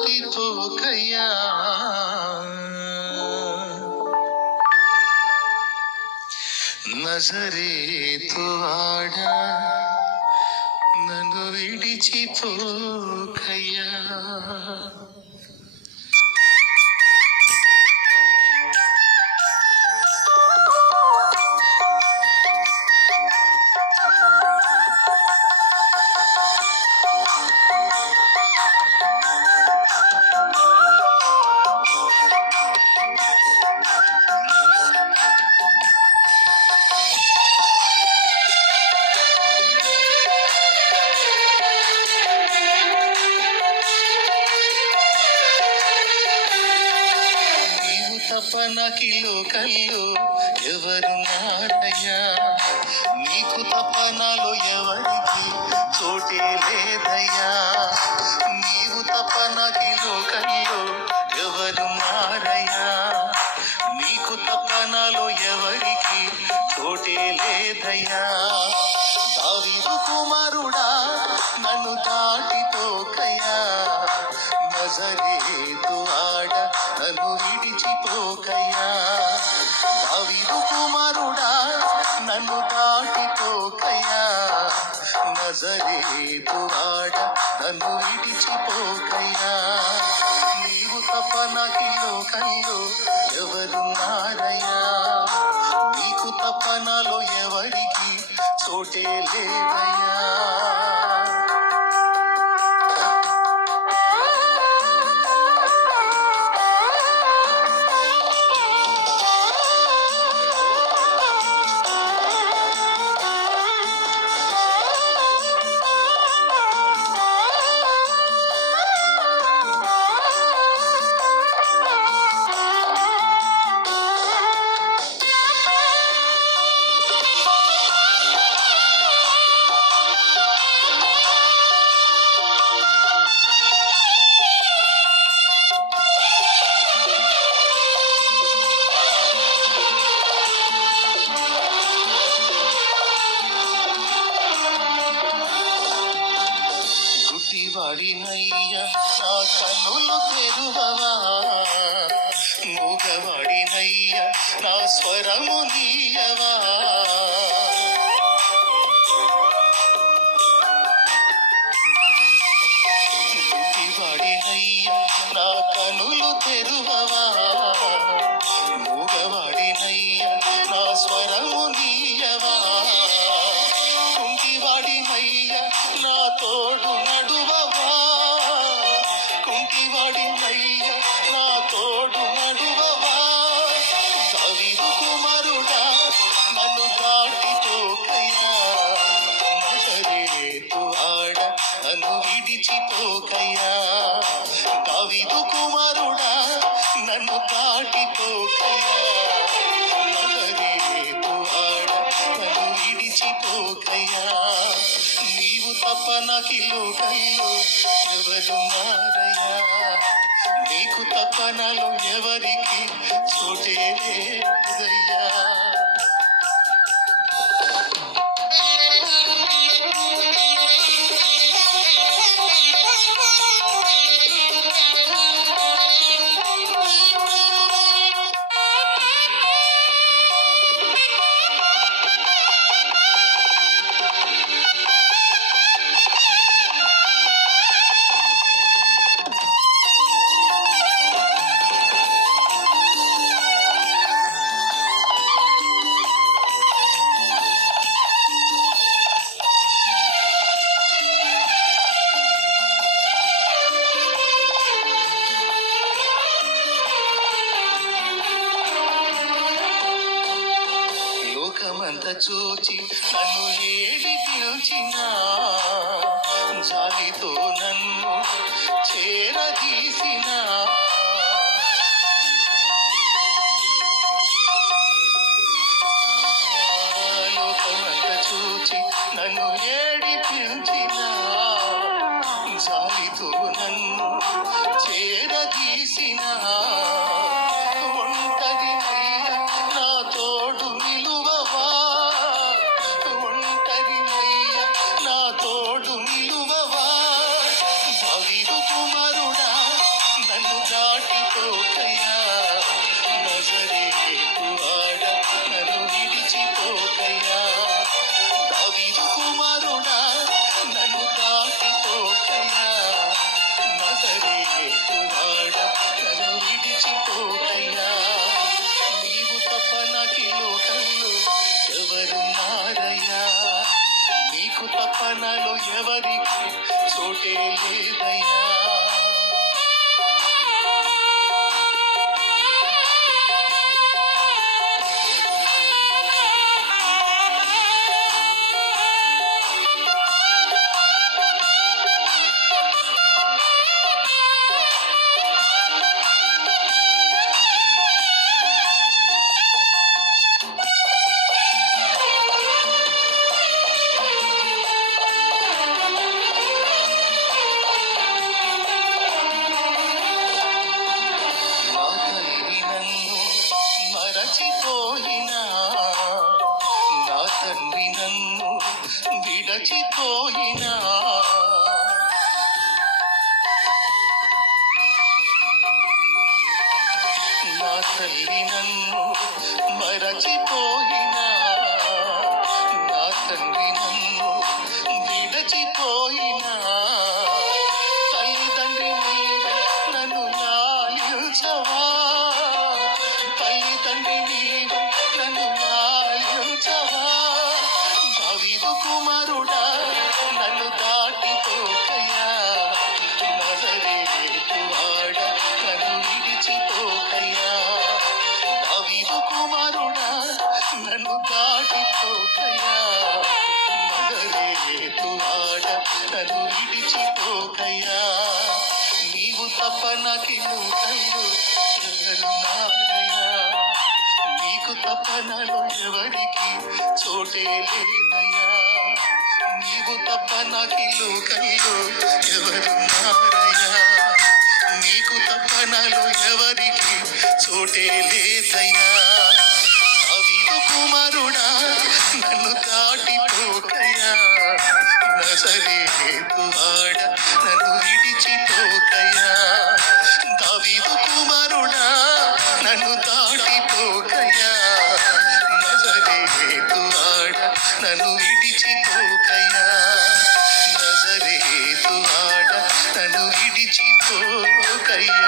దాటిపోకయ్యా నజరేతు వాడా నన్ను విడిచిపోకయ్యా. తపనకి లోకల్లో ఎవరున్నారయ్యా, నీకు తపనలో ఎవరికి చోటే లేదయ్యా. నీవు తపనకి లోకల్లో ఎవరున్నారయ్యా, నీకు తపనలో ఎవరికి చోటే లేదయ్యా. దావీదు కుమారుడా నన్ను దాటిపోకయ్యా, నజరేతు ఆడ నన్ను విడిచిపోకయ్యా. దావీదు కుమారుడా నన్ను దాటిపోకయ్యా, నజరేతు ఆడ నన్ను విడిచిపోకయ్యా. నీవు తప్ప నాకు లోకంలో ఎవరున్నారయ్యా, నీకు తప్ప నాలో ఎవరికి చోటే లేదయ్యా. వాడినయ్యా నా కన్నులు తెరువవా, మూగవాడినయ్యా నా స్వరము నీయవా. గుడ్డివాడినయ్యా నా కన్నులు తెరువవా, మూగవాడినయ్యా నా స్వరము నీయవా. కుంటివాడినయ్యా నా తోడు నడువవా, కుంటివాడినయ్యా నా తోడు నడువవా. దావీదు కుమారుడా నన్ను దాటిపోకయ్యా, నజరేతు ఆడ నన్ను విడిచిపోకయ్యా. దావీదు కుమారుడా నన్ను దాటిపోకయ్యా, నజరేతు ఆడ నన్ను విడిచిపోకయ్యా. నీవు తప్ప నాకు లోకంలో ఎవరున్నారయ్యా, నీకు తప్ప నాలో ఎవరికి చోటే లేదయ్యా. లోకమంత చూచి నన్ను ఏడి పిలిచిన, జాలితో నన్ను చేరదీసిన. లోకమంత చూచి నన్ను ఏడి పిలిచిన, జాలితో నన్ను చేరదీసిన. ఒంటరినయ్యా నా తోడు నిలువవా, ఒంటరినయ్యా నా తోడు నిలువవా. చోటే లేదయ్యా. నా తల్లి నన్ను మరచిపోయినా, నా తండ్రి నన్ను విడచిపోయినా, నా తల్లి నన్ను మరచిపోయినా, నా తండ్రి నన్ను విడచిపోయినా, తల్లిదండ్రి నీవే నన్ను లాలించవా, తల్లిదండ్రి నీవే నన్ను లాలించవా. దావీదు కుమారుడా నన్ను దాటిపోకయ్యా, నజరేతు వాడ నన్ను విడిచిపోకయ్యా. దావీదు కుమారుడా నన్ను దాటిపోకయ్యా, నజరేతు వాడ నన్ను విడిచిపోకయ్యా. నీవు తప్ప నాకిల్లు కళ్ళు ఎవరున్నారయ్యా, నీకు తప్ప నాలో ఎవరికి చోటే లేదయ్యా. నీవు తప్ప నాకిల్లు కళ్ళు ఎవరున్నారయ్యా, నీకు తప్ప నాలో ఎవరికి చోటే లేదయ్యా. దావీదు కుమారుడా నన్ను దాటిపోకయ్యా, నజరేతు వాడ నన్ను విడిచిపోకయ్యా. దావీదు కుమారుడా నన్ను దాటిపోకయ్యా, నజరేతు వాడ నన్ను విడిచిపోకయ్యా, నజరేతు వాడ నన్ను విడిచిపోకయ్యా.